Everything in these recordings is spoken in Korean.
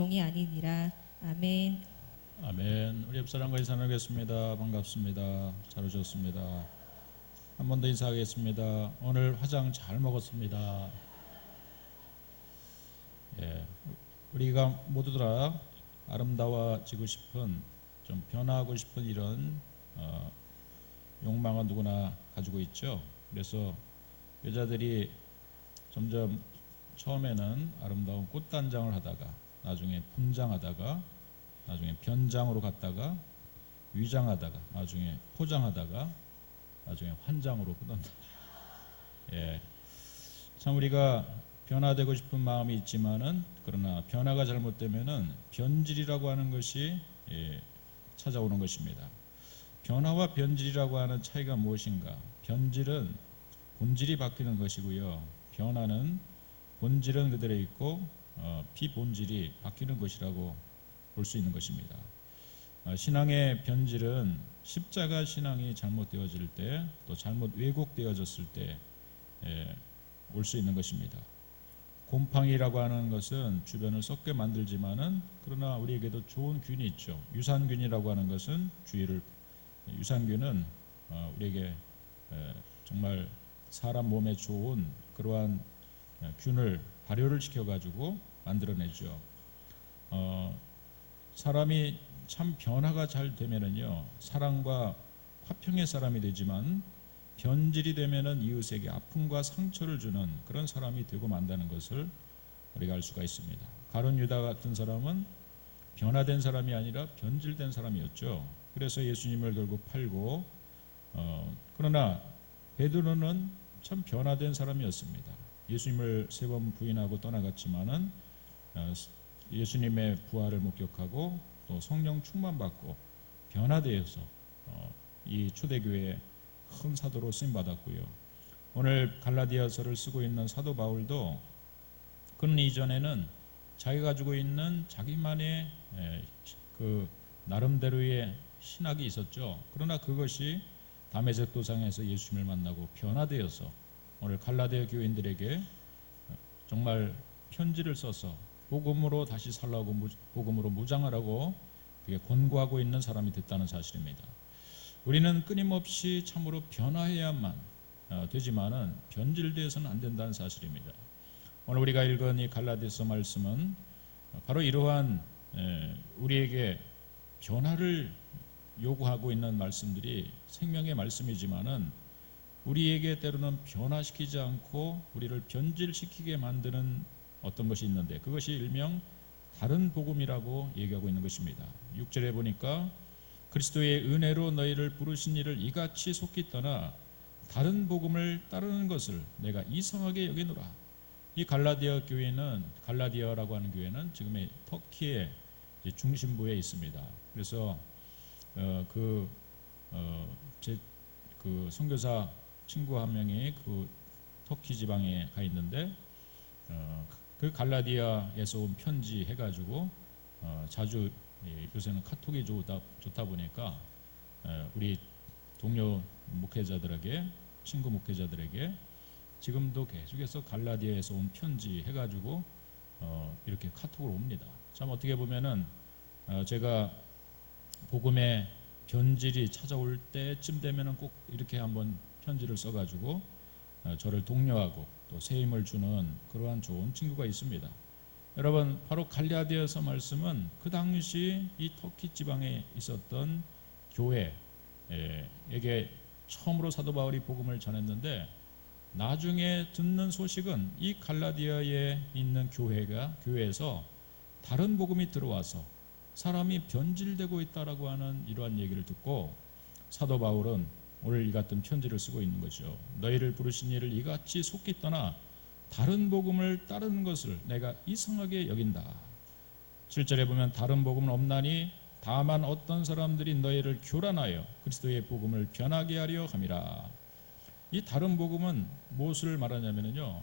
종이 아니니라. 아멘. 아멘. 우리 옆사람과 인사하겠습니다. 반갑습니다. 잘 오셨습니다. 한 번 더 인사하겠습니다. 오늘 화장 잘 먹었습니다. 예, 우리가 모두들 아름다워지고 싶은, 좀 변화하고 싶은 이런 욕망은 누구나 가지고 있죠. 그래서 여자들이 점점 처음에는 아름다운 꽃단장을 하다가 나중에 분장하다가 나중에 변장으로 갔다가 위장하다가 나중에 포장하다가 나중에 환장으로 끝난다. 예, 참 우리가 변화되고 싶은 마음이 있지만은, 그러나 변화가 잘못되면은 변질이라고 하는 것이 찾아오는 것입니다. 변화와 변질이라고 하는 차이가 무엇인가? 변질은 본질이 바뀌는 것이고요. 변화는 본질은 그대로 있고 비본질이 바뀌는 것이라고 볼 수 있는 것입니다. 신앙의 변질은 십자가 신앙이 잘못되어질 때, 또 잘못 왜곡되어졌을 때 올 수 있는 것입니다. 곰팡이라고 하는 것은 주변을 썩게 만들지만은, 그러나 우리에게도 좋은 균이 있죠. 유산균이라고 하는 것은 유산균은 우리에게 정말 사람 몸에 좋은 그러한 균을 발효를 시켜가지고 만들어내죠. 사람이 참 변화가 잘 되면은요, 사랑과 화평의 사람이 되지만, 변질이 되면은 이웃에게 아픔과 상처를 주는 그런 사람이 되고 만다는 것을 우리가 알 수가 있습니다. 가룟 유다 같은 사람은 변화된 사람이 아니라 변질된 사람이었죠. 그래서 예수님을 결국 팔고, 그러나 베드로는 참 변화된 사람이었습니다. 예수님을 3번 부인하고 떠나갔지만은 예수님의 부활을 목격하고 또 성령 충만받고 변화되어서 이 초대교회의 큰 사도로 쓰임받았고요. 오늘 갈라디아서를 쓰고 있는 사도 바울도 그는 이전에는 자기가 가지고 있는 자기만의 그 나름대로의 신학이 있었죠. 그러나 그것이 다메섹 도상에서 예수님을 만나고 변화되어서 오늘 갈라디아 교인들에게 정말 편지를 써서 복음으로 다시 살라고, 복음으로 무장하라고 권고하고 있는 사람이 됐다는 사실입니다. 우리는 끊임없이 참으로 변화해야만 되지만은 변질되어서는 안 된다는 사실입니다. 오늘 우리가 읽은 이 갈라디아서 말씀은 바로 이러한 우리에게 변화를 요구하고 있는 말씀들이 생명의 말씀이지만은, 우리에게 때로는 변화시키지 않고 우리를 변질시키게 만드는 어떤 것이 있는데, 그것이 일명 다른 복음이라고 얘기하고 있는 것입니다. 6절에 보니까 그리스도의 은혜로 너희를 부르신 이를 이같이 속히 떠나 다른 복음을 따르는 것을 내가 이상하게 여기노라. 이 갈라디아라고 하는 교회는 지금의 터키의 중심부에 있습니다. 그래서 제 선교사 친구 한 명이 그 터키 지방에 가 있는데, 그 갈라디아에서 온 편지 해가지고 자주, 요새는 카톡이 좋다 보니까 우리 동료 목회자들에게, 친구 목회자들에게 지금도 계속해서 갈라디아에서 온 편지 해가지고 이렇게 카톡으로 옵니다. 참 어떻게 보면은 제가 복음의 변질이 찾아올 때쯤 되면은 꼭 이렇게 한번 편지를 써가지고 저를 독려하고 또 새 힘을 주는 그러한 좋은 친구가 있습니다. 여러분, 바로 갈라디아서 말씀은 그 당시 이 터키 지방에 있었던 교회에게 처음으로 사도 바울이 복음을 전했는데, 나중에 듣는 소식은 이 갈라디아에 있는 교회에서 다른 복음이 들어와서 사람이 변질되고 있다라고 하는 이러한 얘기를 듣고, 사도 바울은 오늘 이 같은 편지를 쓰고 있는 거죠. 너희를 부르신 이를 이같이 속히 떠나 다른 복음을 따르는 것을 내가 이상하게 여긴다. 7절에 보면 다른 복음은 없나니 다만 어떤 사람들이 너희를 교란하여 그리스도의 복음을 변하게 하려 함이라. 이 다른 복음은 무엇을 말하냐면요,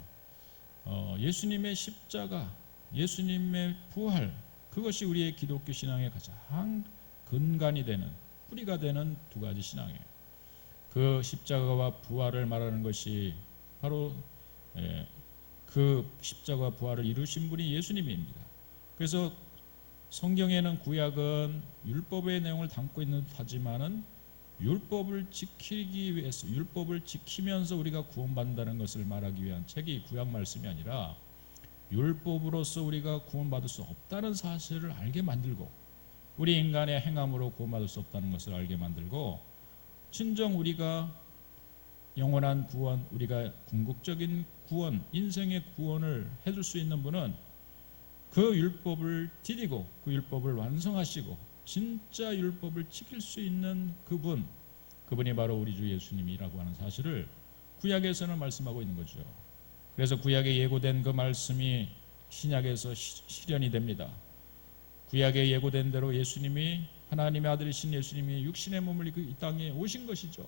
예수님의 십자가, 예수님의 부활, 그것이 우리의 기독교 신앙의 가장 근간이 되는, 뿌리가 되는 두 가지 신앙이에요. 그 십자가와 부활을 말하는 것이 바로 그 십자가와 부활을 이루신 분이 예수님입니다. 그래서 성경에는 구약은 율법의 내용을 담고 있는 듯하지만은 율법을 지키기 위해서, 율법을 지키면서 우리가 구원받는다는 것을 말하기 위한 책이 구약 말씀이 아니라 율법으로서 우리가 구원받을 수 없다는 사실을 알게 만들고, 우리 인간의 행함으로 구원받을 수 없다는 것을 알게 만들고, 진정 우리가 영원한 구원, 우리가 궁극적인 구원, 인생의 구원을 해줄 수 있는 분은 그 율법을 디디고 그 율법을 완성하시고 진짜 율법을 지킬 수 있는 그분이 바로 우리 주 예수님이라고 하는 사실을 구약에서는 말씀하고 있는 거죠. 그래서 구약에 예고된 그 말씀이 신약에서 실현이 됩니다. 구약에 예고된 대로 예수님이, 하나님의 아들이신 예수님이 육신의 몸을 입고 이 땅에 오신 것이죠.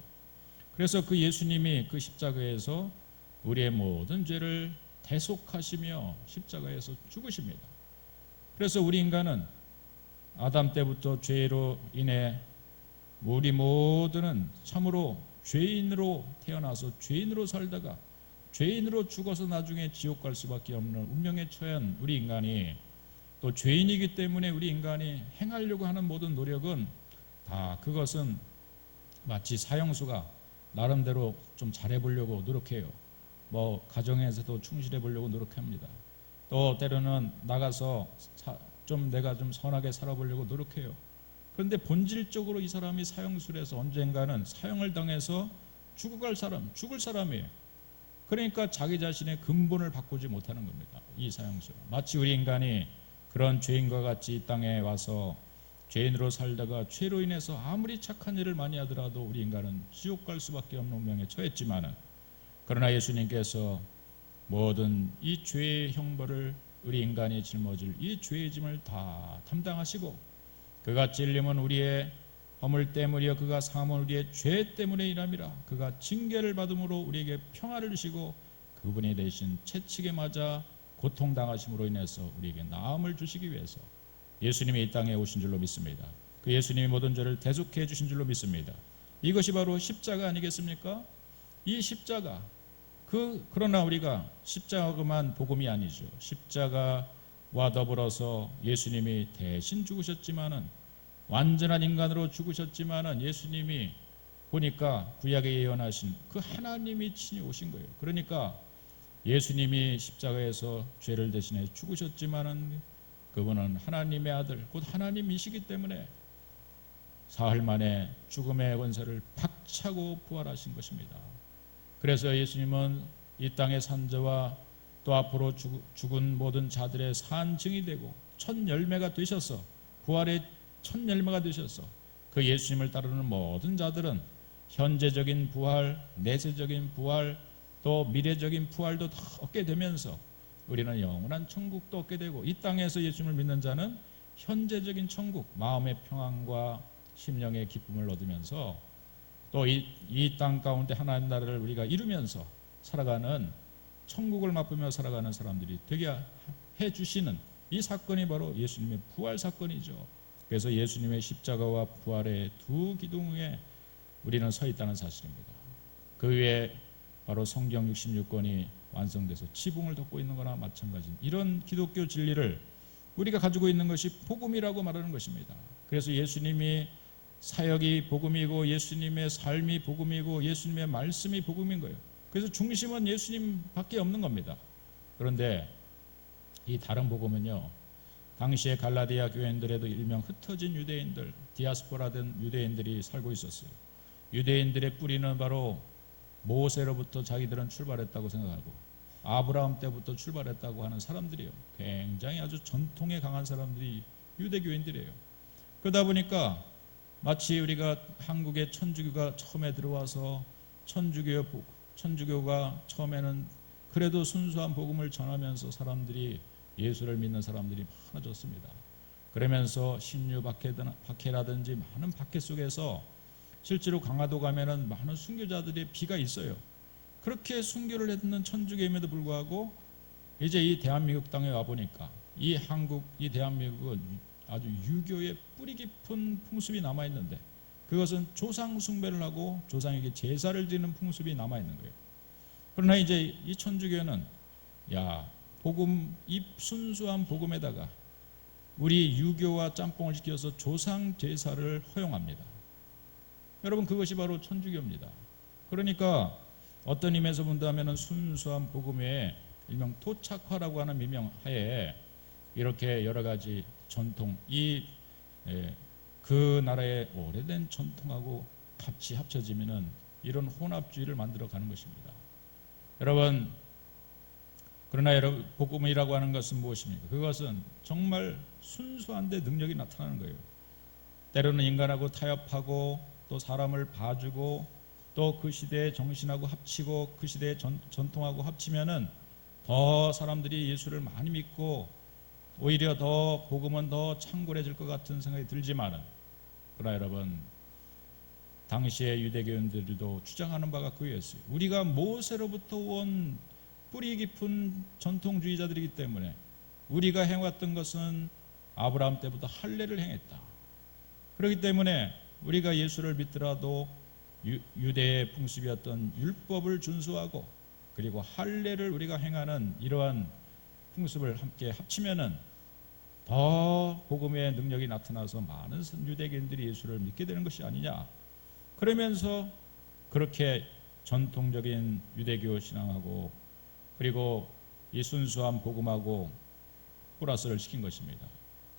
그래서 그 예수님이 그 십자가에서 우리의 모든 죄를 대속하시며 십자가에서 죽으십니다. 그래서 우리 인간은 아담 때부터 죄로 인해 우리 모두는 참으로 죄인으로 태어나서 죄인으로 살다가 죄인으로 죽어서 나중에 지옥 갈 수밖에 없는 운명에 처한 우리 인간이, 또 죄인이기 때문에 우리 인간이 행하려고 하는 모든 노력은 다 그것은 마치 사형수가 나름대로 좀 잘해보려고 노력해요. 뭐 가정에서도 충실해 보려고 노력합니다. 또 때로는 나가서 내가 좀 선하게 살아보려고 노력해요. 그런데 본질적으로 이 사람이 사형수에서 언젠가는 사형을 당해서 죽을 사람이에요. 그러니까 자기 자신의 근본을 바꾸지 못하는 겁니다. 이 사형수. 마치 우리 인간이 그런 죄인과 같이 이 땅에 와서 죄인으로 살다가 죄로 인해서 아무리 착한 일을 많이 하더라도 우리 인간은 지옥 갈 수밖에 없는 운명에 처했지만은, 그러나 예수님께서 모든 이 죄의 형벌을, 우리 인간이 짊어질 이 죄의 짐을 다 담당하시고, 그가 찔림은 우리의 허물 때문이요 그가 상함은 우리의 죄 때문에 이람이라. 그가 징계를 받음으로 우리에게 평화를 주시고 그분이 대신 채찍에 맞아 고통당하심으로 인해서 우리에게 나음을 주시기 위해서 예수님이 이 땅에 오신 줄로 믿습니다. 그 예수님이 모든 죄를 대속해 주신 줄로 믿습니다. 이것이 바로 십자가 아니겠습니까? 이 십자가, 그러나 우리가 십자가만 복음이 아니죠. 십자가와 더불어서 예수님이 대신 죽으셨지만은, 완전한 인간으로 죽으셨지만은, 예수님이 보니까 구약에 예언하신 그 하나님이 친히 오신 거예요. 그러니까 예수님이 십자가에서 죄를 대신해 죽으셨지만은 그분은 하나님의 아들, 곧 하나님이시기 때문에 사흘 만에 죽음의 권세를 박차고 부활하신 것입니다. 그래서 예수님은 이 땅의 산자와 또 앞으로 죽은 모든 자들의 산증이 되고 첫 열매가 되셔서, 부활의 첫 열매가 되셔서 그 예수님을 따르는 모든 자들은 현재적인 부활, 내세적인 부활, 또 미래적인 부활도 다 얻게 되면서 우리는 영원한 천국도 얻게 되고, 이 땅에서 예수님을 믿는 자는 현재적인 천국, 마음의 평안과 심령의 기쁨을 얻으면서 또 이 땅 가운데 하나님 나라를 우리가 이루면서 살아가는, 천국을 맛보며 살아가는 사람들이 되게 해주시는 이 사건이 바로 예수님의 부활 사건이죠. 그래서 예수님의 십자가와 부활의 두 기둥에 우리는 서 있다는 사실입니다. 그 위에 바로 성경 66권이 완성돼서 지붕을 덮고 있는 거나 마찬가지인 이런 기독교 진리를 우리가 가지고 있는 것이 복음이라고 말하는 것입니다. 그래서 예수님이 사역이 복음이고 예수님의 삶이 복음이고 예수님의 말씀이 복음인 거예요. 그래서 중심은 예수님밖에 없는 겁니다. 그런데 이 다른 복음은요, 당시에 갈라디아 교인들에도 일명 흩어진 유대인들, 디아스포라된 유대인들이 살고 있었어요. 유대인들의 뿌리는 바로 모세로부터 자기들은 출발했다고 생각하고 아브라함 때부터 출발했다고 하는 사람들이에요. 굉장히 아주 전통에 강한 사람들이 유대교인들이에요. 그러다 보니까 마치 우리가 한국의 천주교가 처음에 들어와서 천주교가 처음에는 그래도 순수한 복음을 전하면서 사람들이, 예수를 믿는 사람들이 많아졌습니다. 그러면서 신유 박해라든지 많은 박해 속에서 실제로 강화도 가면은 많은 순교자들의 비가 있어요. 그렇게 순교를 했는 천주교임에도 불구하고 이제 이 대한민국 땅에 와 보니까 이 대한민국은 아주 유교의 뿌리 깊은 풍습이 남아 있는데, 그것은 조상 숭배를 하고 조상에게 제사를 드리는 풍습이 남아 있는 거예요. 그러나 이제 이 천주교는 이 순수한 복음에다가 우리 유교와 짬뽕을 시켜서 조상 제사를 허용합니다. 여러분, 그것이 바로 천주교입니다. 그러니까 어떤 의미에서 본다면 순수한 복음의 일명 토착화라고 하는 미명하에 이렇게 여러 가지 전통, 그 나라의 오래된 전통하고 같이 합쳐지면은 이런 혼합주의를 만들어 가는 것입니다. 여러분, 그러나 여러분, 복음이라고 하는 것은 무엇입니까? 그것은 정말 순수한데 능력이 나타나는 거예요. 때로는 인간하고 타협하고 또 사람을 봐주고 또 그 시대의 정신하고 합치고 그 시대의 전통하고 합치면은 더 사람들이 예수를 많이 믿고 오히려 더 복음은 더 창궐해질 것 같은 생각이 들지만은, 그러나 여러분, 당시의 유대교인들도 주장하는 바가 그거였어요. 우리가 모세로부터 온 뿌리 깊은 전통주의자들이기 때문에 우리가 행했던 것은 아브라함 때부터 할례를 행했다. 그렇기 때문에 우리가 예수를 믿더라도 유대의 풍습이었던 율법을 준수하고 그리고 할례를 우리가 행하는 이러한 풍습을 함께 합치면은 더 복음의 능력이 나타나서 많은 유대인들이 예수를 믿게 되는 것이 아니냐. 그러면서 그렇게 전통적인 유대교 신앙하고 그리고 이 순수한 복음하고 플러스를 시킨 것입니다.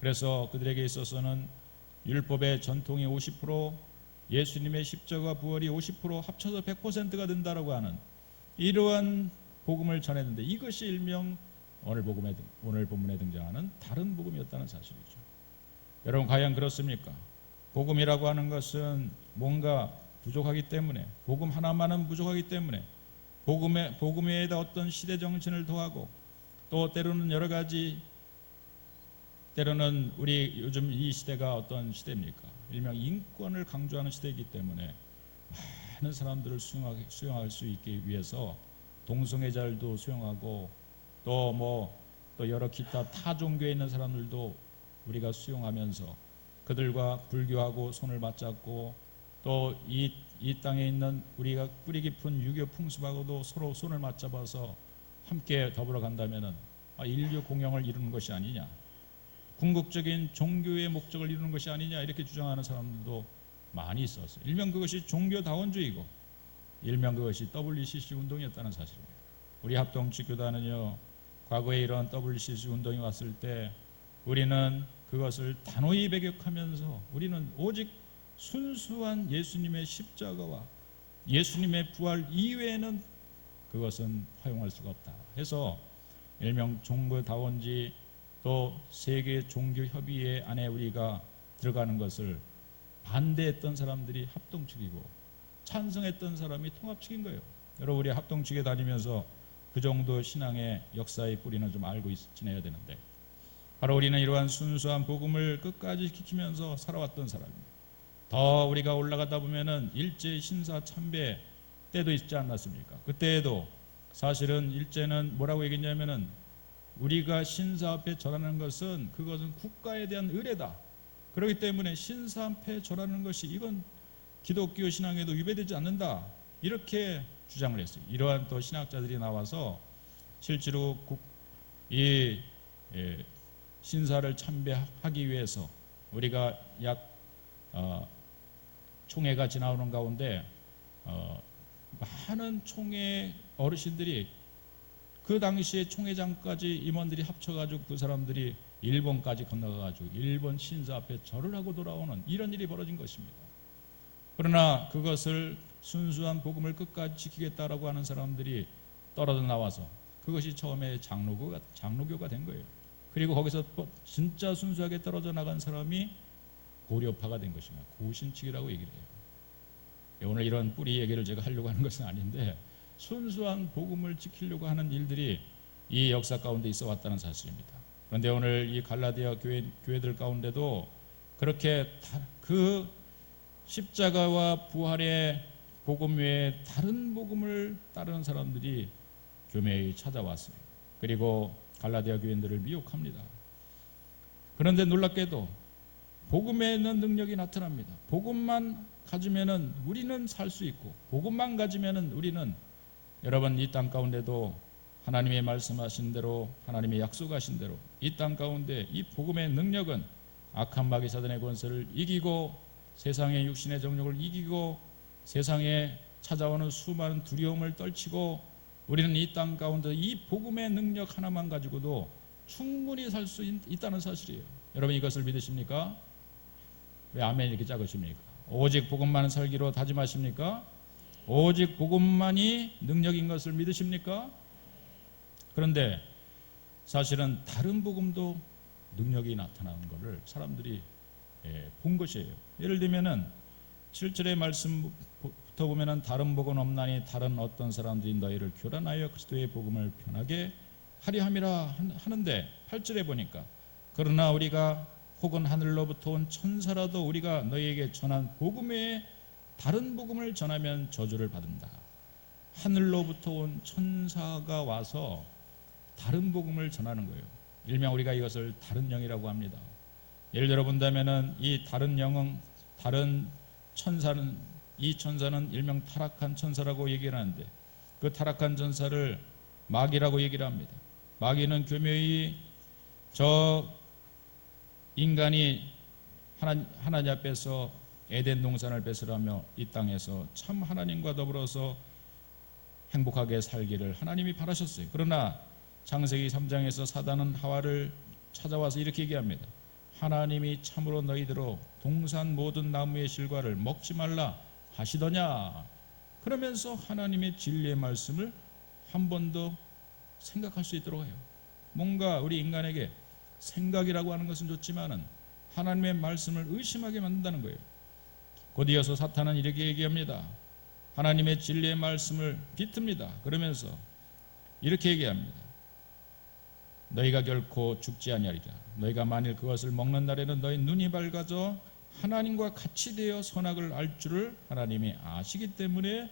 그래서 그들에게 있어서는 율법의 전통이 50%, 예수님의 십자가 부활이 50% 합쳐서 100%가 된다라고 하는 이러한 복음을 전했는데, 이것이 일명 오늘 본문에 등장하는 다른 복음이었다는 사실이죠. 여러분, 과연 그렇습니까? 복음이라고 하는 것은 뭔가 부족하기 때문에, 복음 하나만은 부족하기 때문에 복음에다 어떤 시대 정신을 더하고 또 때로는 여러 가지, 때로는 우리 요즘 이 시대가 어떤 시대입니까? 일명 인권을 강조하는 시대이기 때문에 많은 사람들을 수용할 수 있기 위해서 동성애자들도 수용하고 또 여러 기타 타 종교에 있는 사람들도 우리가 수용하면서 그들과 불교하고 손을 맞잡고 또 이 땅에 있는 우리가 뿌리 깊은 유교 풍습하고도 서로 손을 맞잡아서 함께 더불어 간다면은 인류 공영을 이루는 것이 아니냐, 궁극적인 종교의 목적을 이루는 것이 아니냐, 이렇게 주장하는 사람들도 많이 있었어요. 일명 그것이 종교다원주의고 일명 그것이 WCC 운동이었다는 사실입니다. 우리 합동치교단은요, 과거에 이런 WCC 운동이 왔을 때 우리는 그것을 단호히 배격하면서 우리는 오직 순수한 예수님의 십자가와 예수님의 부활 이외에는 그것은 허용할 수가 없다 해서 일명 종교다원주의 또 세계 종교협의회 안에 우리가 들어가는 것을 반대했던 사람들이 합동측이고 찬성했던 사람이 통합측인 거예요. 여러분, 우리 합동측에 다니면서 그 정도 신앙의 역사의 뿌리는 좀 알고 지내야 되는데, 바로 우리는 이러한 순수한 복음을 끝까지 지키면서 살아왔던 사람입니다. 더 우리가 올라가다 보면은 일제 신사 참배 때도 있지 않았습니까? 그때에도 사실은 일제는 뭐라고 얘기했냐면은 우리가 신사 앞에 절하는 것은 그것은 국가에 대한 의례다. 그렇기 때문에 신사 앞에 절하는 것이 이건 기독교 신앙에도 위배되지 않는다. 이렇게 주장을 했어요. 이러한 또 신학자들이 나와서 실제로 신사를 참배하기 위해서 우리가 약 총회가 지나오는 가운데 많은 총회 어르신들이 그 당시에 총회장까지 임원들이 합쳐가지고 그 사람들이 일본까지 건너가가지고 일본 신사 앞에 절을 하고 돌아오는 이런 일이 벌어진 것입니다. 그러나 그것을 순수한 복음을 끝까지 지키겠다라고 하는 사람들이 떨어져 나와서 그것이 처음에 장로교가 된 거예요. 그리고 거기서 진짜 순수하게 떨어져 나간 사람이 고려파가 된 것입니다. 고신측이라고 얘기를 해요. 오늘 이런 뿌리 얘기를 제가 하려고 하는 것은 아닌데, 순수한 복음을 지키려고 하는 일들이 이 역사 가운데 있어 왔다는 사실입니다. 그런데 오늘 이 갈라디아 교회들 가운데도 그렇게 그 십자가와 부활의 복음 외에 다른 복음을 따르는 사람들이 교회에 찾아왔습니다. 그리고 갈라디아 교인들을 미혹합니다. 그런데 놀랍게도 복음에는 능력이 나타납니다. 복음만 가지면은 우리는 살 수 있고, 복음만 가지면은 우리는, 여러분, 이 땅 가운데도 하나님의 말씀하신 대로, 하나님의 약속하신 대로 이 땅 가운데 이 복음의 능력은 악한 마귀 사단의 권세를 이기고 세상의 육신의 정욕을 이기고 세상에 찾아오는 수많은 두려움을 떨치고 우리는 이 땅 가운데 이 복음의 능력 하나만 가지고도 충분히 살 수 있다는 사실이에요. 여러분 이것을 믿으십니까? 왜 아멘 이렇게 작으십니까? 오직 복음만 살기로 다짐하십니까? 오직 복음만이 능력인 것을 믿으십니까? 그런데 사실은 다른 복음도 능력이 나타나는 것을 사람들이 본 것이에요. 예를 들면은 7절의 말씀부터 보면은 다른 복은 없나니 다른 어떤 사람들이 너희를 교란하여 그리스도의 복음을 편하게 하려 함이라 하는데 8절에 보니까 그러나 우리가 혹은 하늘로부터 온 천사라도 우리가 너희에게 전한 복음 외에 다른 복음을 전하면 저주를 받는다. 하늘로부터 온 천사가 와서 다른 복음을 전하는 거예요. 일명 우리가 이것을 다른 영이라고 합니다. 예를 들어 본다면은 이 다른 영은 다른 천사는 이 천사는 일명 타락한 천사라고 얘기를 하는데 그 타락한 천사를 마귀라고 얘기를 합니다. 마귀는 교묘히 저 인간이 하나님 앞에서 에덴 동산을 뺏으라며 이 땅에서 참 하나님과 더불어서 행복하게 살기를 하나님이 바라셨어요. 그러나 창세기 3장에서 사단은 하와를 찾아와서 이렇게 얘기합니다. 하나님이 참으로 너희들로 동산 모든 나무의 실과를 먹지 말라 하시더냐. 그러면서 하나님의 진리의 말씀을 한 번 더 생각할 수 있도록 해요. 뭔가 우리 인간에게 생각이라고 하는 것은 좋지만은 하나님의 말씀을 의심하게 만든다는 거예요. 곧이어서 사탄은 이렇게 얘기합니다. 하나님의 진리의 말씀을 비틉니다. 그러면서 이렇게 얘기합니다. 너희가 결코 죽지 아니하리라. 너희가 만일 그것을 먹는 날에는 너희 눈이 밝아져 하나님과 같이 되어 선악을 알 줄을 하나님이 아시기 때문에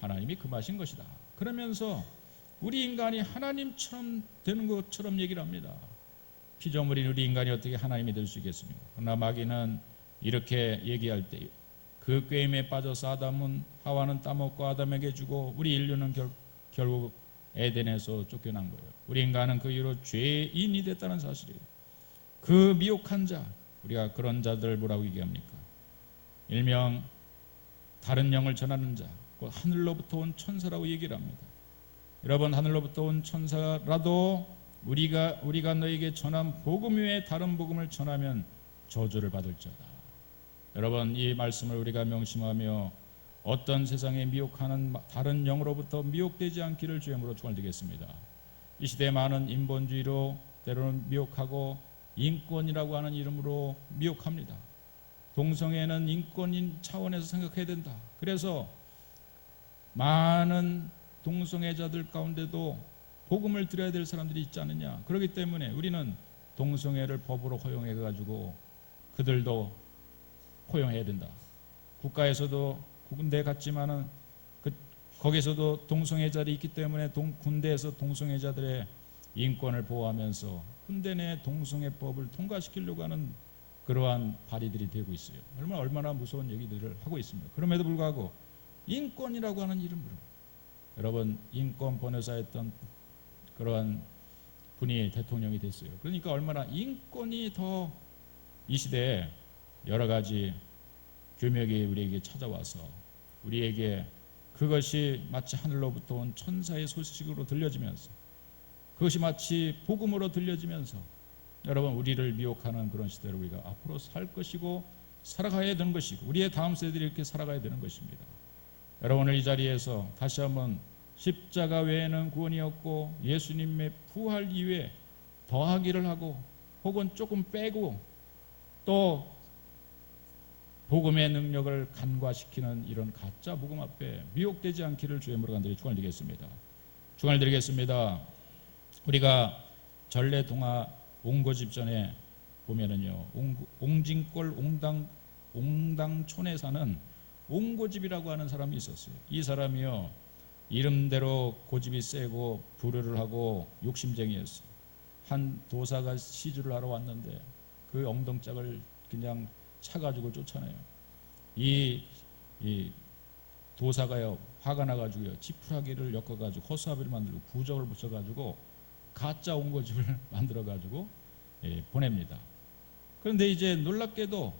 하나님이 금하신 것이다. 그러면서 우리 인간이 하나님처럼 되는 것처럼 얘기를 합니다. 피조물인 우리 인간이 어떻게 하나님이 될 수 있겠습니까? 그러나 마귀는 이렇게 얘기할 때 그 꾀임에 빠져서 아담은 하와는 따먹고 아담에게 주고 우리 인류는 결국 에덴에서 쫓겨난 거예요. 우리 인간은 그 이후로 죄인이 됐다는 사실이에요. 그 미혹한 자, 우리가 그런 자들 뭐라고 얘기합니까? 일명 다른 영을 전하는 자, 그 하늘로부터 온 천사라고 얘기를 합니다. 여러분 하늘로부터 온 천사라도 우리가 너에게 전한 복음 외에 다른 복음을 전하면 저주를 받을지어다. 여러분 이 말씀을 우리가 명심하며 어떤 세상에 미혹하는 다른 영으로부터 미혹되지 않기를 주님으로 축원드리겠습니다. 이 시대에 많은 인본주의로 때로는 미혹하고 인권이라고 하는 이름으로 미혹합니다. 동성애는 인권인 차원에서 생각해야 된다. 그래서 많은 동성애자들 가운데도 복음을 들어야 될 사람들이 있지 않느냐. 그렇기 때문에 우리는 동성애를 법으로 허용해가지고 그들도 허용해야 된다. 국가에서도 군대 갔지만은 거기서도 동성애자들이 있기 때문에 군대에서 동성애자들의 인권을 보호하면서 군대 내 동성애법을 통과시키려고 하는 그러한 발의들이 되고 있어요. 얼마나 무서운 얘기들을 하고 있습니다. 그럼에도 불구하고 인권이라고 하는 이름으로 여러분 인권 번외사했던 그러한 분이 대통령이 됐어요. 그러니까 얼마나 인권이 더 이 시대에 여러 가지 교명이 우리에게 찾아와서 우리에게 그것이 마치 하늘로부터 온 천사의 소식으로 들려지면서 그것이 마치 복음으로 들려지면서 여러분 우리를 미혹하는 그런 시대를 우리가 앞으로 살 것이고 살아가야 되는 것이고 우리의 다음 세대들이 이렇게 살아가야 되는 것입니다. 여러분 오늘 이 자리에서 다시 한번 십자가 외에는 구원이 없고 예수님의 부활 이외에 더하기를 하고 혹은 조금 빼고 또 복음의 능력을 간과시키는 이런 가짜 복음 앞에 미혹되지 않기를 주의 이름으로 간절히 축원드리겠습니다. 축원드리겠습니다. 우리가 전래동화 옹고집 전에 보면은요, 옹진골 옹당촌에 사는 옹고집이라고 하는 사람이 있었어요. 이 사람이요, 이름대로 고집이 세고 불효를 하고 욕심쟁이였어요. 한 도사가 시주를 하러 왔는데 그 엉덩짝을 그냥 차가지고 쫓아내요. 이 도사가요 화가 나가지고요, 지푸라기를 엮어가지고 허수아비를 만들고 부적을 붙여가지고 가짜 옹고집을 만들어가지고 보냅니다. 그런데 이제 놀랍게도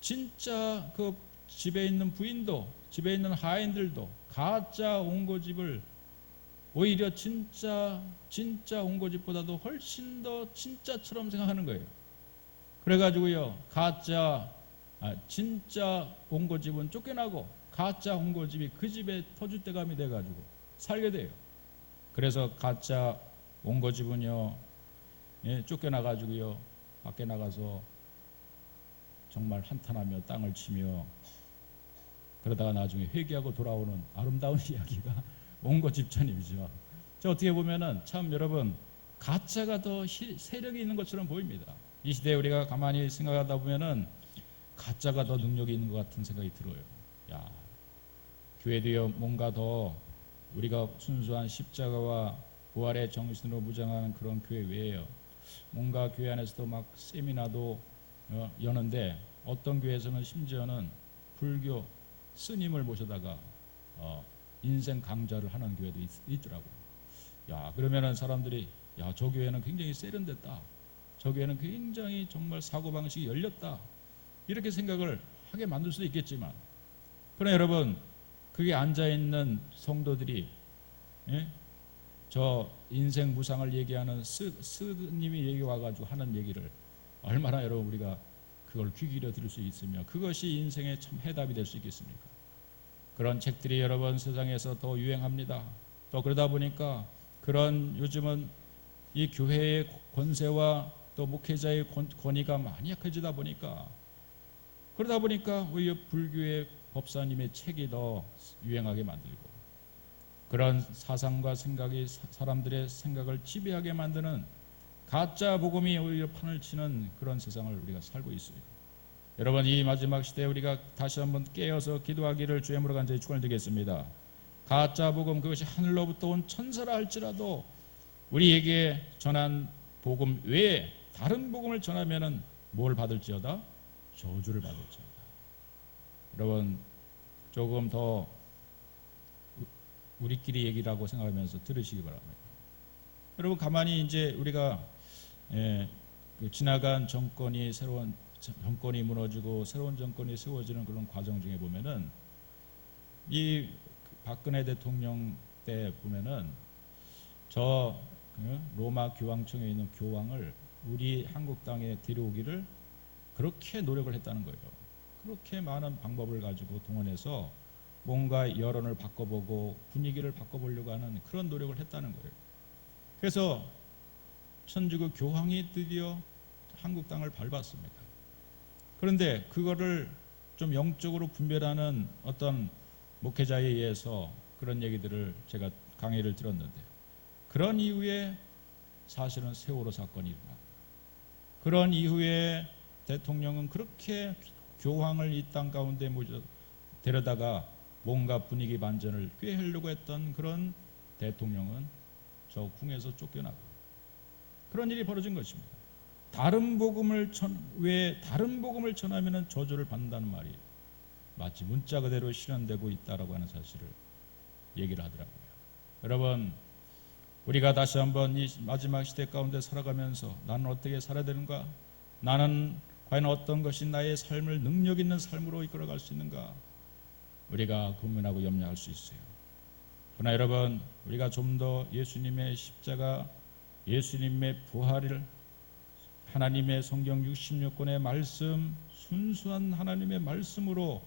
진짜 그 집에 있는 부인도, 집에 있는 하인들도 가짜 옹고집을 오히려 진짜 옹고집보다도 훨씬 더 진짜처럼 생각하는 거예요. 그래가지고요, 진짜 옹고집은 쫓겨나고 가짜 옹고집이 그 집에 터줏대감이 돼가지고 살게 돼요. 그래서 가짜 옹고집은요, 쫓겨나가지고요, 밖에 나가서 정말 한탄하며 땅을 치며 그러다가 나중에 회개하고 돌아오는 아름다운 이야기가 옹고집전이죠. 어떻게 보면은 참 여러분, 가짜가 더 세력이 있는 것처럼 보입니다. 이 시대에 우리가 가만히 생각하다 보면은 가짜가 더 능력이 있는 것 같은 생각이 들어요. 야, 교회도요, 뭔가 더 우리가 순수한 십자가와 부활의 정신으로 무장하는 그런 교회 외에요, 뭔가 교회 안에서도 막 세미나도 여는데 어떤 교회에서는 심지어는 불교 스님을 모셔다가 인생 강좌를 하는 교회도 있더라고요. 야, 그러면은 사람들이, 야, 저 교회는 굉장히 세련됐다, 저 교회는 굉장히 정말 사고방식이 열렸다, 이렇게 생각을 하게 만들 수도 있겠지만, 그러나 여러분, 그게 앉아있는 성도들이 저 인생 무상을 얘기하는 스님이 얘기 와가지고 하는 얘기를 얼마나 여러분 우리가 그걸 귀 기울여 들을 수 있으며 그것이 인생의 참 해답이 될 수 있겠습니까? 그런 책들이 여러분 세상에서 더 유행합니다. 또 그러다 보니까 그런 요즘은 이 교회의 권세와 또 목회자의 권위가 많이 약해지다 보니까, 그러다 보니까 오히려 불교의 법사님의 책이 더 유행하게 만들고, 그런 사상과 생각이 사람들의 생각을 지배하게 만드는 가짜 복음이 오히려 판을 치는 그런 세상을 우리가 살고 있어요. 여러분, 이 마지막 시대에 우리가 다시 한번 깨어서 기도하기를 주의 이름으로 간절히 축원드리겠습니다. 가짜 복음, 그것이 하늘로부터 온 천사라 할지라도 우리에게 전한 복음 외에 다른 복음을 전하면은 뭘 받을지어다? 저주를 받을지어다. 여러분, 조금 더 우리끼리 얘기라고 생각하면서 들으시기 바랍니다. 여러분, 가만히 이제 우리가 그 지나간 정권이 새로운 정권이 무너지고 새로운 정권이 세워지는 그런 과정 중에 보면은 이 박근혜 대통령 때 보면은 저 로마 교황청에 있는 교황을 우리 한국 땅에 데려오기를 그렇게 노력을 했다는 거예요. 그렇게 많은 방법을 가지고 동원해서 뭔가 여론을 바꿔보고 분위기를 바꿔보려고 하는 그런 노력을 했다는 거예요. 그래서 천주교 교황이 드디어 한국 땅을 밟았습니다. 그런데 그거를 좀 영적으로 분별하는 어떤 목회자에 의해서 그런 얘기들을 제가 강의를 들었는데, 그런 이후에 사실은 세월호 사건이 일어나고, 그런 이후에 대통령은 그렇게 교황을 이 땅 가운데 데려다가 뭔가 분위기 반전을 꾀하려고 했던 그런 대통령은 저 궁에서 쫓겨나고, 그런 일이 벌어진 것입니다. 다른 복음을 전하면은 저주를 받는다는 말이 마치 문자 그대로 실현되고 있다라고 하는 사실을 얘기를 하더라고요. 여러분, 우리가 다시 한번 이 마지막 시대 가운데 살아가면서 나는 어떻게 살아야 되는가? 나는 과연 어떤 것이 나의 삶을 능력 있는 삶으로 이끌어갈 수 있는가? 우리가 고민하고 염려할 수 있어요. 그러나 여러분, 우리가 좀 더 예수님의 십자가, 예수님의 부활을, 하나님의 성경 66권의 말씀, 순수한 하나님의 말씀으로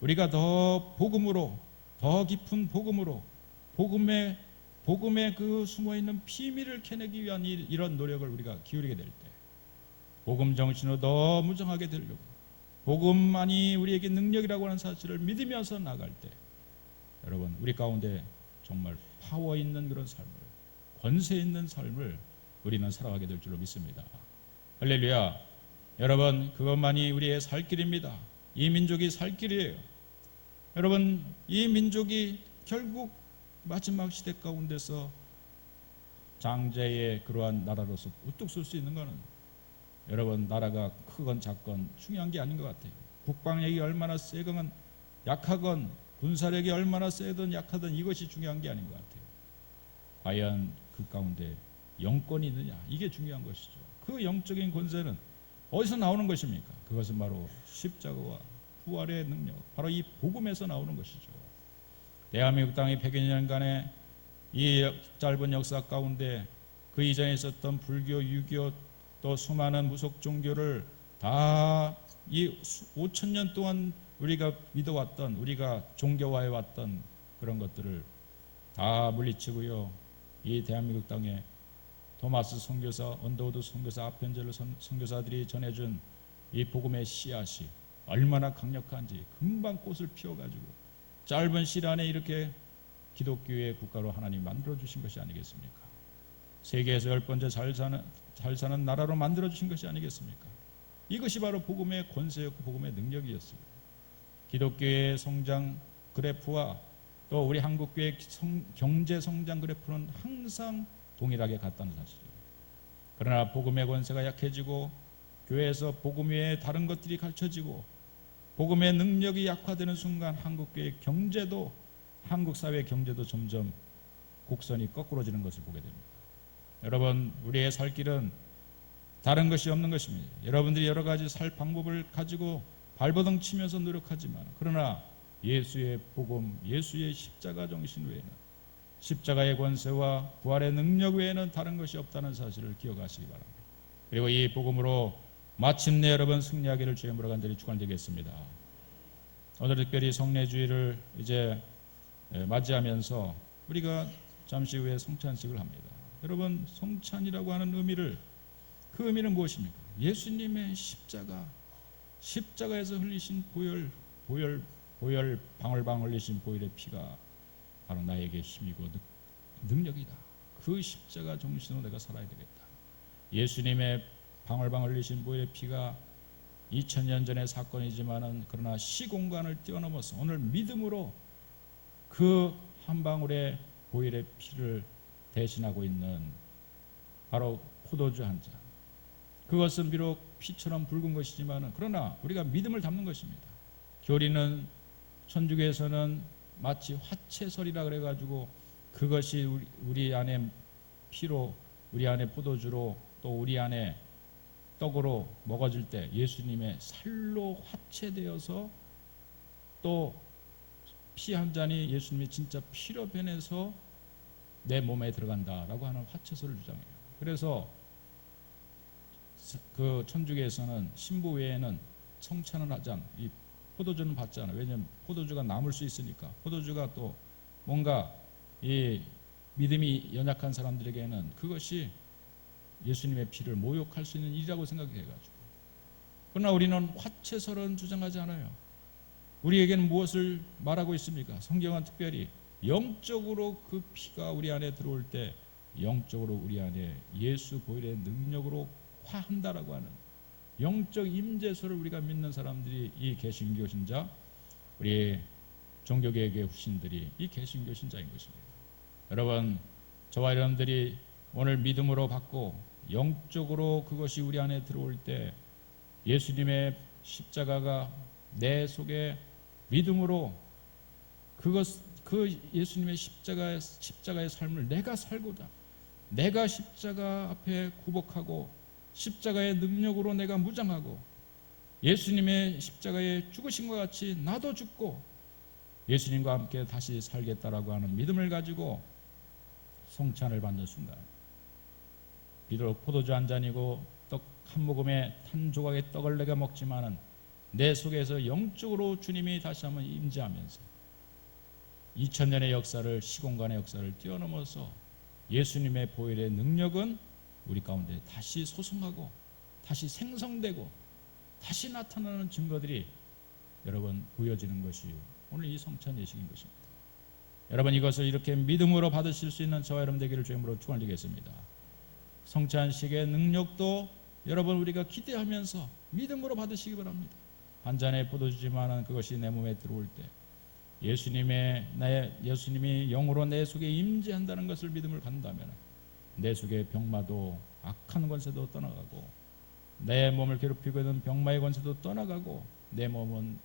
우리가 더 복음으로, 더 깊은 복음으로, 복음의 그 숨어있는 비밀을 캐내기 위한 이런 노력을 우리가 기울이게 될 때, 복음 정신으로 더 무장하게 되려고, 복음만이 우리에게 능력이라고 하는 사실을 믿으면서 나갈 때, 여러분, 우리 가운데 정말 파워 있는 그런 삶을, 권세 있는 삶을 우리는 살아가게 될 줄로 믿습니다. 할렐루야. 여러분, 그것만이 우리의 살 길입니다. 이 민족이 살 길이에요. 여러분, 이 민족이 결국 마지막 시대 가운데서 장제의 그러한 나라로서 우뚝 설 수 있는 것은, 여러분, 나라가 크건 작건 중요한 게 아닌 것 같아요. 국방력이 얼마나 세건 약하건 군사력이 얼마나 세든 약하든 이것이 중요한 게 아닌 것 같아요. 과연 그 가운데 영권이 있느냐, 이게 중요한 것이죠. 그 영적인 권세는 어디서 나오는 것입니까? 그것은 바로 십자가와 부활의 능력, 바로 이 복음에서 나오는 것이죠. 대한민국 땅이 100여 년간의 이 짧은 역사 가운데 그 이전에 있었던 불교, 유교, 또 수많은 무속 종교를 다 이 5,000년 동안 우리가 믿어왔던, 우리가 종교화해 왔던 그런 것들을 다 물리치고요, 이 대한민국 땅에 토마스 선교사, 언더우드 선교사, 아펜젤러 선교사들이 전해준 이 복음의 씨앗이 얼마나 강력한지 금방 꽃을 피워가지고 짧은 시일 안에 이렇게 기독교의 국가로 하나님 만들어 주신 것이 아니겠습니까? 세계에서 10번째 잘 사는 나라로 만들어 주신 것이 아니겠습니까? 이것이 바로 복음의 권세였고 복음의 능력이었습니다. 기독교의 성장 그래프와 또 우리 한국교의 경제 성장 그래프는 항상 동일하게 같다는 사실이에요. 그러나 복음의 권세가 약해지고 교회에서 복음 외에 다른 것들이 가르쳐지고 복음의 능력이 약화되는 순간 한국교회 경제도, 한국 사회 경제도 점점 곡선이 거꾸로지는 것을 보게 됩니다. 여러분, 우리의 살 길은 다른 것이 없는 것입니다. 여러분들이 여러 가지 살 방법을 가지고 발버둥 치면서 노력하지만, 그러나 예수의 복음, 예수의 십자가 정신 외에는, 십자가의 권세와 부활의 능력 외에는 다른 것이 없다는 사실을 기억하시기 바랍니다. 그리고 이 복음으로 마침내 여러분 승리하기를 주의 이름으로 간절히 축원드리겠습니다. 오늘 특별히 성례주의를 이제 맞이하면서 우리가 잠시 후에 성찬식을 합니다. 여러분, 성찬이라고 하는 의미를, 그 의미는 무엇입니까? 예수님의 십자가에서 흘리신 보혈 방울방울 흘리신 보혈의 피가 바로 나에게 힘이고 능력이다. 그 십자가 정신으로 내가 살아야 되겠다. 예수님의 방울방울 흘리신 보혈의 피가 2000년 전의 사건이지만은 그러나 시공간을 뛰어넘어서 오늘 믿음으로 그 한 방울의 보혈의 피를 대신하고 있는 바로 포도주 한 잔. 그것은 비록 피처럼 붉은 것이지만 그러나 우리가 믿음을 담는 것입니다. 교리는 천주교에서는 마치 화채설이라 그래가지고 그것이 우리 안에 피로, 우리 안에 포도주로, 또 우리 안에 떡으로 먹어질 때 예수님의 살로 화채되어서 또 피 한 잔이 예수님의 진짜 피로 변해서 내 몸에 들어간다라고 하는 화채설을 주장해요. 그래서 그 천주교에서는 신부 외에는 성찬은 하지 않아. 이 포도주는 받지 않아. 왜냐하면 포도주가 남을 수 있으니까. 포도주가 또 뭔가 이 믿음이 연약한 사람들에게는 그것이 예수님의 피를 모욕할 수 있는 일이라고 생각해가지고. 그러나 우리는 화채설은 주장하지 않아요. 우리에게는 무엇을 말하고 있습니까? 성경은 특별히 영적으로 그 피가 우리 안에 들어올 때 영적으로 우리 안에 예수 보혈의 능력으로 화한다라고 하는 영적 임재소를 우리가 믿는 사람들이 이 개신교 신자, 우리 종교개혁의 후신들이 이 개신교 신자인 것입니다. 여러분, 저와 여러분들이 오늘 믿음으로 받고 영적으로 그것이 우리 안에 들어올 때 예수님의 십자가가 내 속에 믿음으로 그 예수님의 십자가의 삶을 내가 살고자, 내가 십자가 앞에 굴복하고 십자가의 능력으로 내가 무장하고 예수님의 십자가의 죽으심과 같이 나도 죽고 예수님과 함께 다시 살겠다라고 하는 믿음을 가지고 성찬을 받는 순간, 비록 포도주 한 잔이고 떡 한 모금에 한 조각의 떡을 내가 먹지만은 내 속에서 영적으로 주님이 다시 한번 임재하면서 2000년의 역사를, 시공간의 역사를 뛰어넘어서 예수님의 보혈의 능력은 우리 가운데 다시 소성하고 다시 생성되고 다시 나타나는 증거들이 여러분 보여지는 것이 오늘 이 성찬 예식인 것입니다. 여러분, 이것을 이렇게 믿음으로 받으실 수 있는 저와 여러분 되기를 주님으로 축원드리겠습니다. 성찬식의 능력도 여러분 우리가 기대하면서 믿음으로 받으시기 바랍니다. 한 잔의 포도주지만은 그것이 내 몸에 들어올 때 예수님이 영으로 내 속에 임재한다는 것을 믿음을 갖는다면 내 속의 병마도 악한 권세도 떠나가고 내 몸을 괴롭히고 있는 병마의 권세도 떠나가고 내 몸은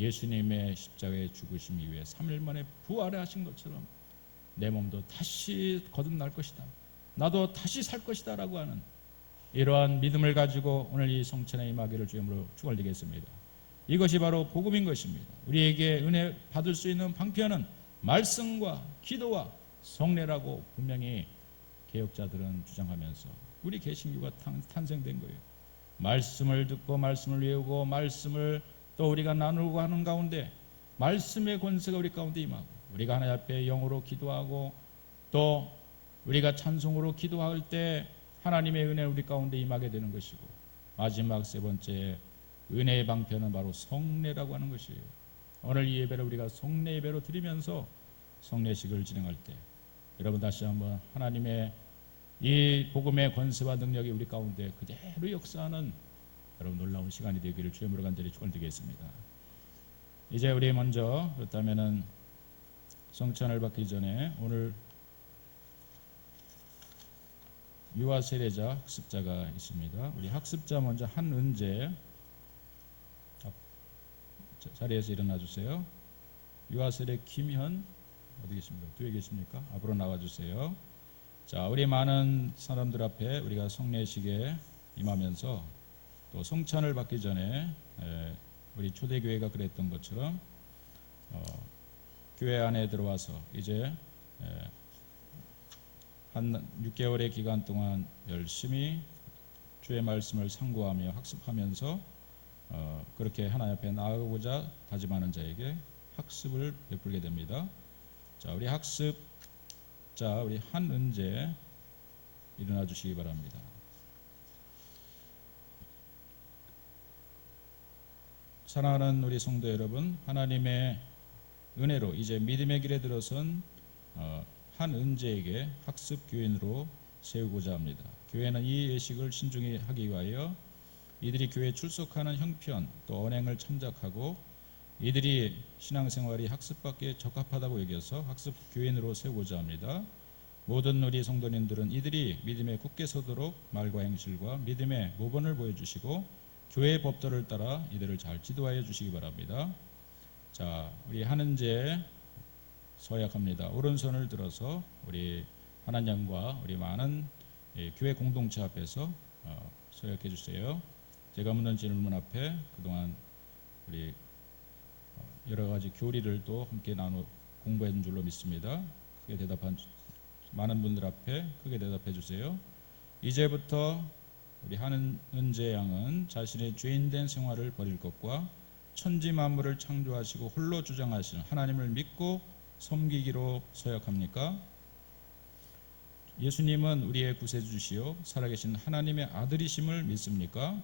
예수님의 십자가의 죽으심 이후에 3일 만에 부활하신 것처럼 내 몸도 다시 거듭날 것이다, 나도 다시 살 것이다 라고 하는 이러한 믿음을 가지고 오늘 이 성찬에 임하기를 주님으로 축원드리겠습니다. 이것이 바로 복음인 것입니다. 우리에게 은혜 받을 수 있는 방편은 말씀과 기도와 성례라고 분명히 개혁자들은 주장하면서 우리 개신교가 탄생된 거예요. 말씀을 듣고 말씀을 외우고 말씀을 또 우리가 나누고 하는 가운데 말씀의 권세가 우리 가운데 임하고 우리가 하나님 앞에 영어로 기도하고 또 우리가 찬송으로 기도할 때 하나님의 은혜 우리 가운데 임하게 되는 것이고, 마지막 세 번째 은혜의 방편은 바로 성례라고 하는 것이에요. 오늘 이 예배를 우리가 성례 예배로 드리면서 성례식을 진행할 때 여러분 다시 한번 하나님의 이 복음의 권세와 능력이 우리 가운데 그대로 역사하는 여러분 놀라운 시간이 되기를 주님으로 간절히 축원드리겠습니다. 이제 우리 먼저 그렇다면은 성찬을 받기 전에 오늘 유아 세례자 학습자가 있습니다. 우리 학습자 먼저 한은재 자리에서 일어나 주세요. 유아 세례 김현 어디 계십니까? 뒤에 계십니까? 앞으로 나와 주세요. 자, 우리 많은 사람들 앞에 우리가 성례식에 임하면서 또 성찬을 받기 전에 우리 초대교회가 그랬던 것처럼 교회 안에 들어와서 이제 한 6개월의 기간 동안 열심히 주의 말씀을 상고하며 학습하면서 그렇게 하나님 앞에 나아가고자 다짐하는 자에게 학습을 베풀게 됩니다. 자, 우리 학습자 우리 한은재 일어나 주시기 바랍니다. 사랑하는 우리 성도 여러분, 하나님의 은혜로 이제 믿음의 길에 들어선 한은재에게 학습 교인으로 세우고자 합니다. 교회는 이 예식을 신중히 하기 위하여 이들이 교회에 출석하는 형편 또 언행을 참작하고 이들이 신앙생활이 학습받기에 적합하다고 여겨서 학습 교인으로 세우고자 합니다. 모든 우리 성도님들은 이들이 믿음에 굳게 서도록 말과 행실과 믿음의 모범을 보여주시고 교회의 법도를 따라 이들을 잘 지도하여 주시기 바랍니다. 자, 우리 한은재 서약합니다. 오른손을 들어서 우리 하나님과 우리 많은 교회 공동체 앞에서 서약해 주세요. 제가 묻는 질문 앞에 그동안 우리 여러 가지 교리를 또 함께 나눠 공부한 줄로 믿습니다. 크게 대답한 많은 분들 앞에 크게 대답해 주세요. 이제부터 우리 한은재 양은 자신의 죄인된 생활을 버릴 것과 천지 만물을 창조하시고 홀로 주장하시는 하나님을 믿고 섬기기로 서약합니까? 예수님은 우리의 구세주시요 살아계신 하나님의 아들이심을 믿습니까?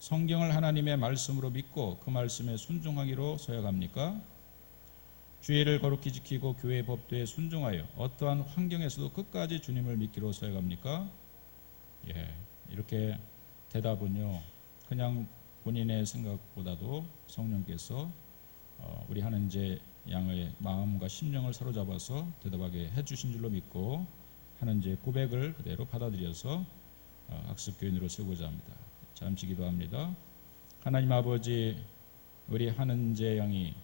성경을 하나님의 말씀으로 믿고 그 말씀에 순종하기로 서약합니까? 주의를 거룩히 지키고 교회 법도에 순종하여 어떠한 환경에서도 끝까지 주님을 믿기로 서약합니까? 이렇게 대답은요 그냥 본인의 생각보다도 성령께서 우리 한은재 양의 마음과 심령을 사로잡아서 대답하게 해주신 줄로 믿고 한은재의 고백을 그대로 받아들여서 학습교인으로 세우고자 합니다. 잠시 기도합니다. 하나님 아버지, 우리 한은재 양이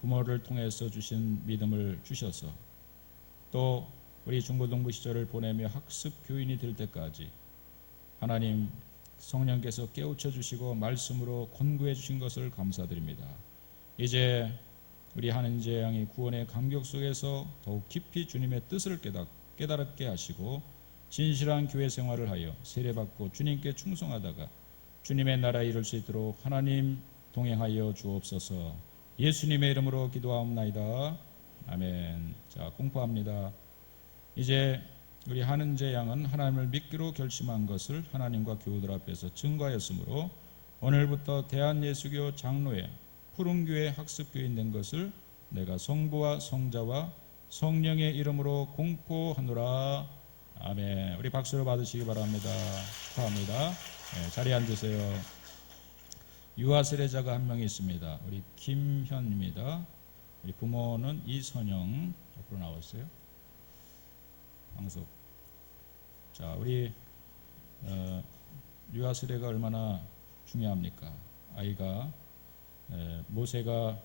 부모를 통해서 주신 믿음을 주셔서 또 우리 중고등부 시절을 보내며 학습교인이 될 때까지 하나님 성령께서 깨우쳐 주시고 말씀으로 권고해 주신 것을 감사드립니다. 이제 우리 한은재 양이 구원의 감격 속에서 더욱 깊이 주님의 뜻을 깨달게 하시고 진실한 교회 생활을 하여 세례받고 주님께 충성하다가 주님의 나라에 이룰 수 있도록 하나님 동행하여 주옵소서. 예수님의 이름으로 기도하옵나이다. 아멘. 자, 공포합니다. 이제 우리 한은재 양은 하나님을 믿기로 결심한 것을 하나님과 교우들 앞에서 증거하였으므로 오늘부터 대한예수교 장로회 푸른교회 학습교인 된 것을 내가 성부와 성자와 성령의 이름으로 공포하노라. 아멘. 우리 박수를 받으시기 바랍니다. 축하합니다. 자리에 앉으세요. 유아 세례자가 한 명이 있습니다. 우리 김현입니다. 우리 부모는 이선영. 앞으로 나왔어요. 방석. 자, 우리 유아 세례가 얼마나 중요합니까? 아이가 모세가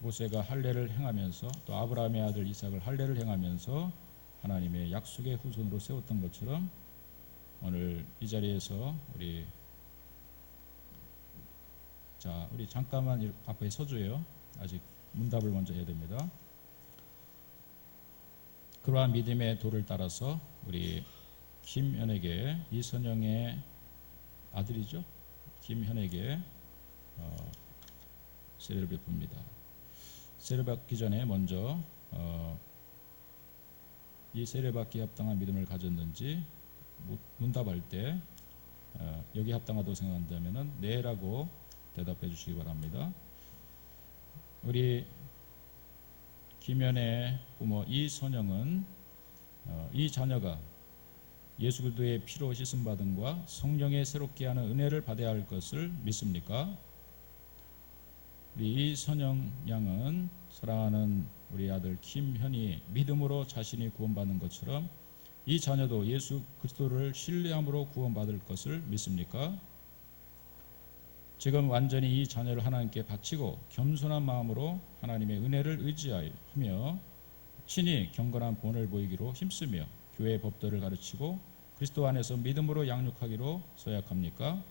모세가 할례를 행하면서 또 아브라함의 아들 이삭을 할례를 행하면서 하나님의 약속의 후손으로 세웠던 것처럼 오늘 이 자리에서 우리 잠깐만 앞에 서줘요. 아직 문답을 먼저 해야 됩니다. 그러한 믿음의 도를 따라서 우리 김현에게, 이선영의 아들이죠, 김현에게 세례를 베풉니다. 세례 받기 전에 먼저 이 세례 받기에 합당한 믿음을 가졌는지 문답할 때 여기 합당하다고 생각한다면 네라고 대답해 주시기 바랍니다. 우리 김현의 부모 이선영은 이 자녀가 예수 그리스도의 피로 씻음 받음과 성령의 새롭게 하는 은혜를 받아야 할 것을 믿습니까? 우리 이선영 양은 사랑하는 우리 아들 김현이 믿음으로 자신이 구원받는 것처럼 이 자녀도 예수 그리스도를 신뢰함으로 구원받을 것을 믿습니까? 지금 완전히 이 자녀를 하나님께 바치고 겸손한 마음으로 하나님의 은혜를 의지하며 친히 경건한 본을 보이기로 힘쓰며 교회의 법도를 가르치고 그리스도 안에서 믿음으로 양육하기로 서약합니까?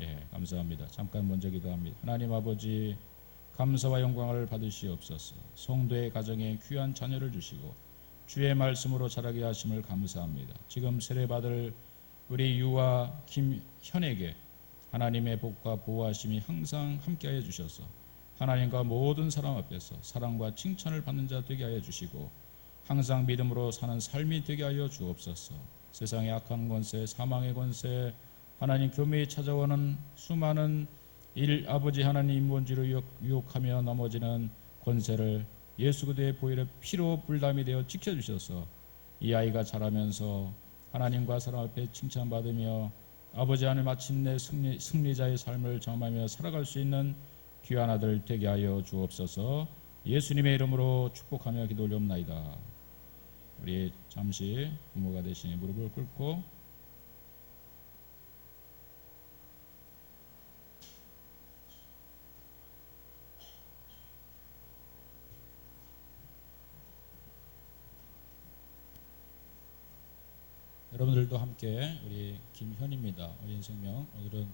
예, 감사합니다. 잠깐 먼저 기도합니다. 하나님 아버지, 감사와 영광을 받으시옵소서. 성도의 가정에 귀한 자녀를 주시고 주의 말씀으로 자라게 하심을 감사합니다. 지금 세례받을 우리 유아 김현에게 하나님의 복과 보호하심이 항상 함께하여 주셔서 하나님과 모든 사람 앞에서 사랑과 칭찬을 받는 자 되게 하여 주시고 항상 믿음으로 사는 삶이 되게 하여 주옵소서. 세상의 악한 권세, 사망의 권세, 하나님 교회에 찾아오는 수많은 아버지 하나님 인본주의로 유혹하며 넘어지는 권세를 예수 그리스도의 보혈의 피로 불담이 되어 지켜주셔서 이 아이가 자라면서 하나님과 사람 앞에 칭찬받으며 아버지 하나님 마침내 승리자의 삶을 경험하며 살아갈 수 있는 귀한 아들 되게 하여 주옵소서. 예수님의 이름으로 축복하며 기도 올려옵나이다. 우리 잠시 부모가 되시니 무릎을 꿇고 여러분들도 함께 우리 김현입니다. 어린 생명, 오늘은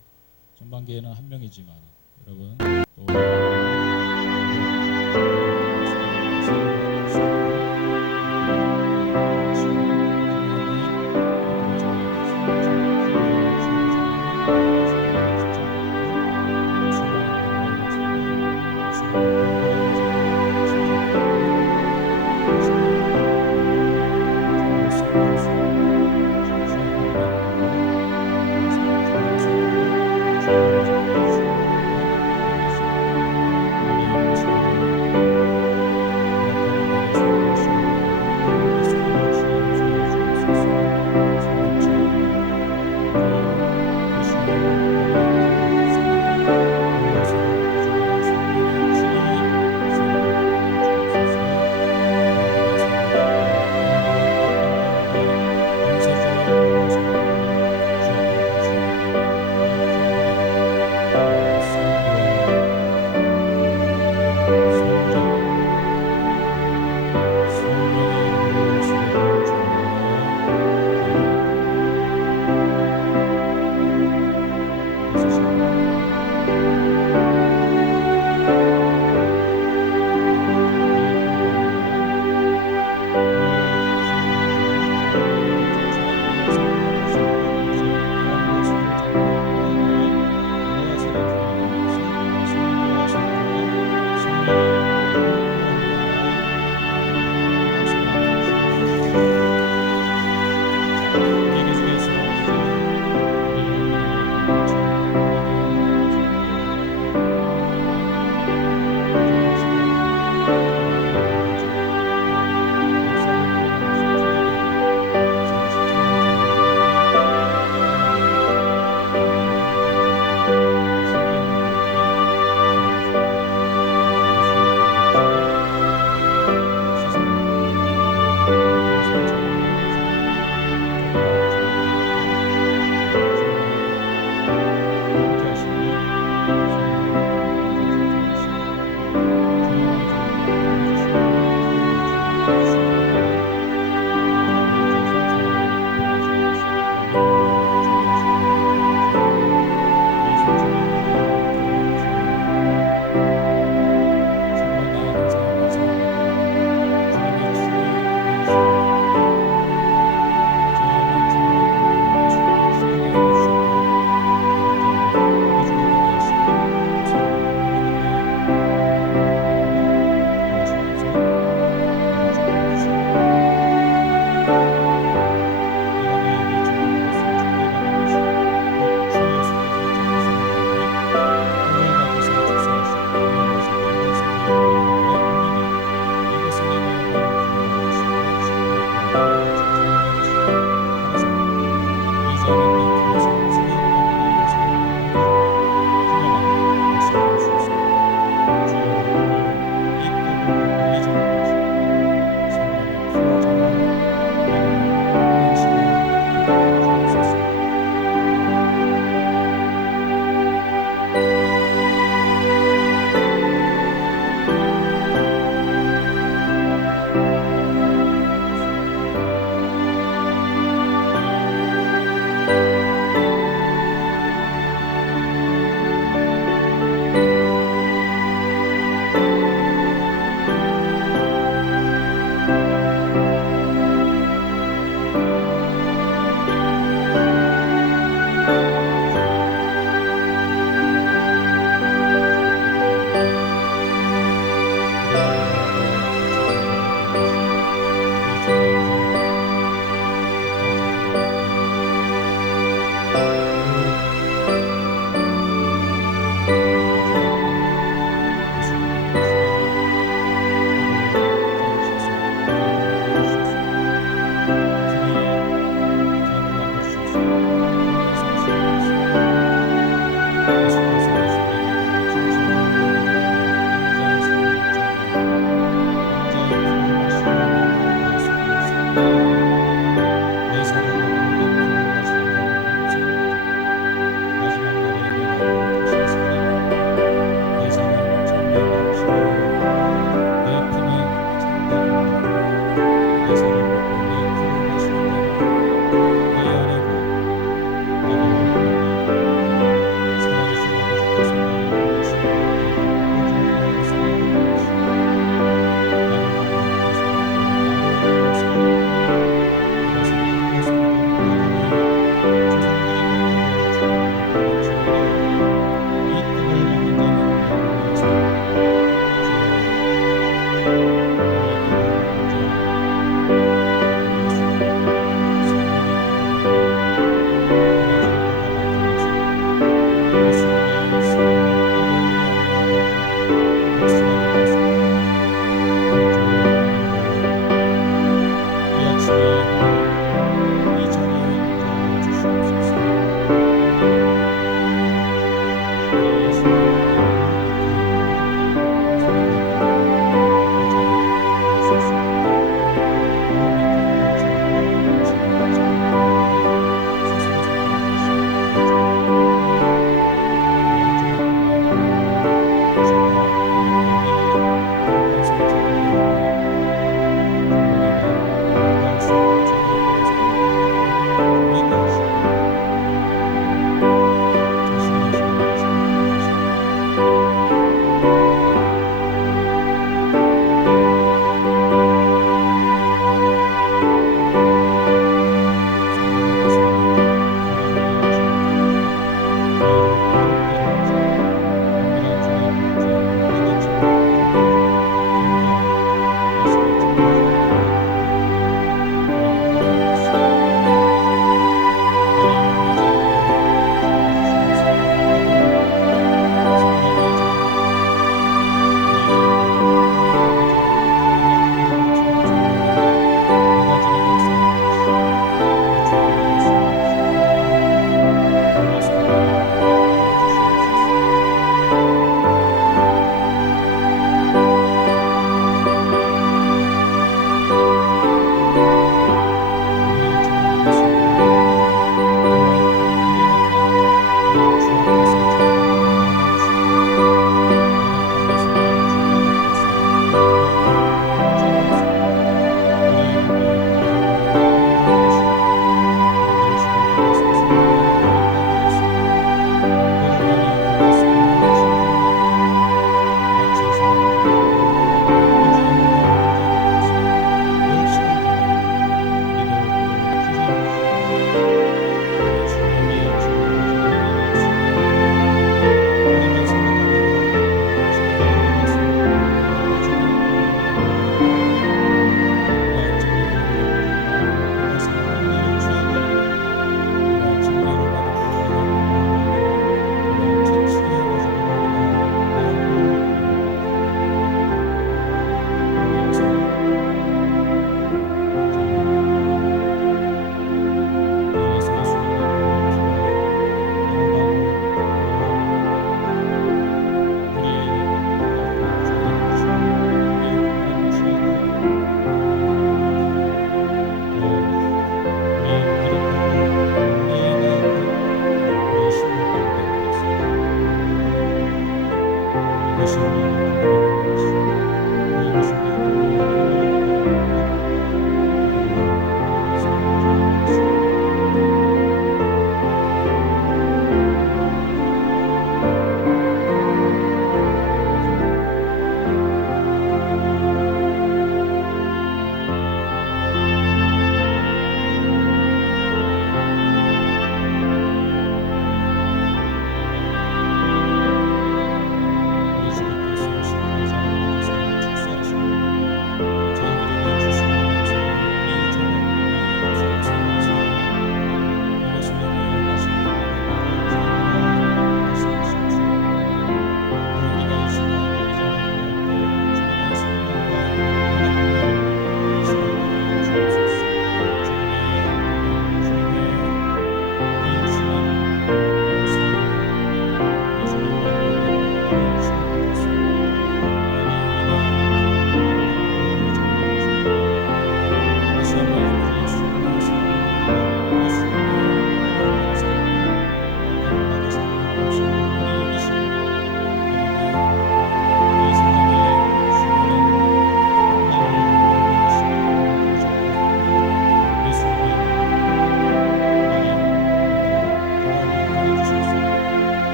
전반기에는 한 명이지만 여러분 또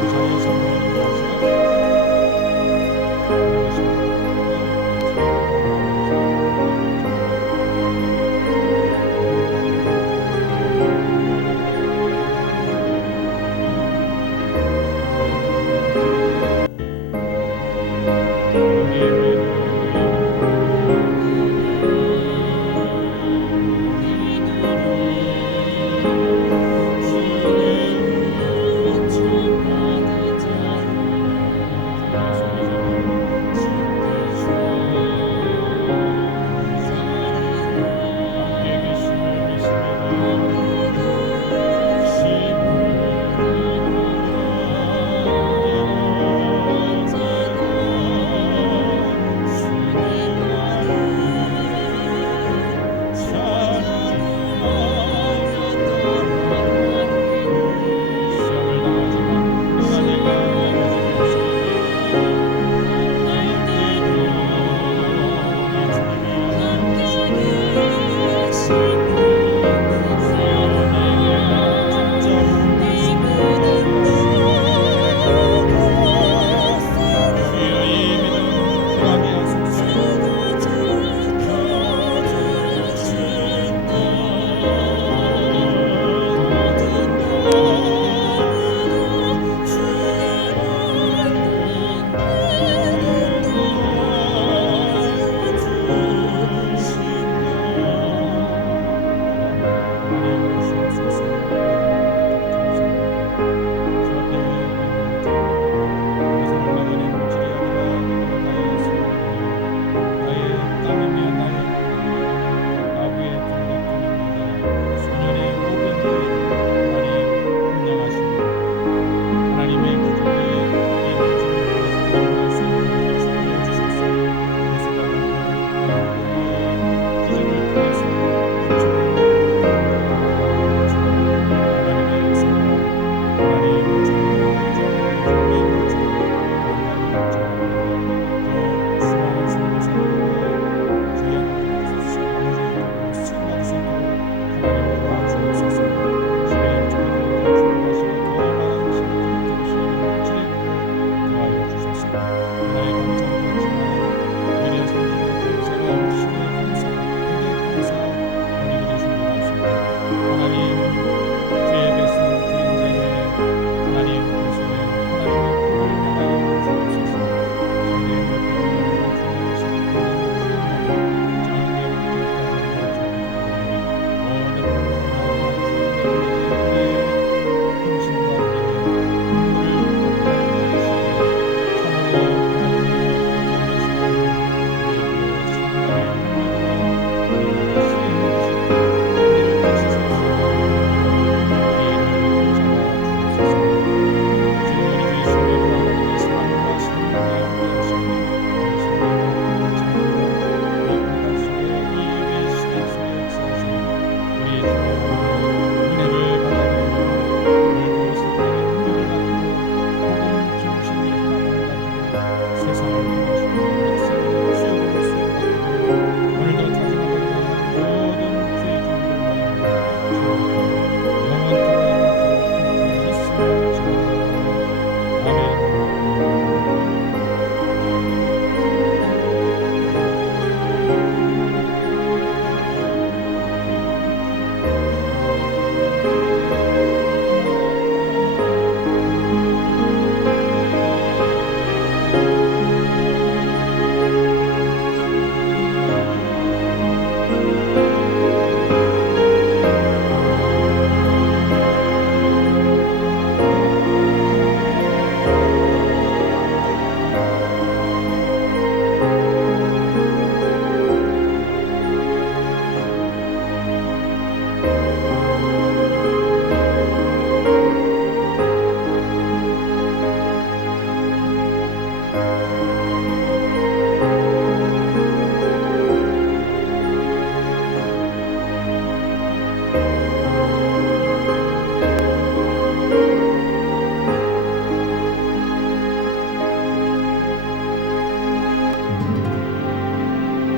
자의 성도인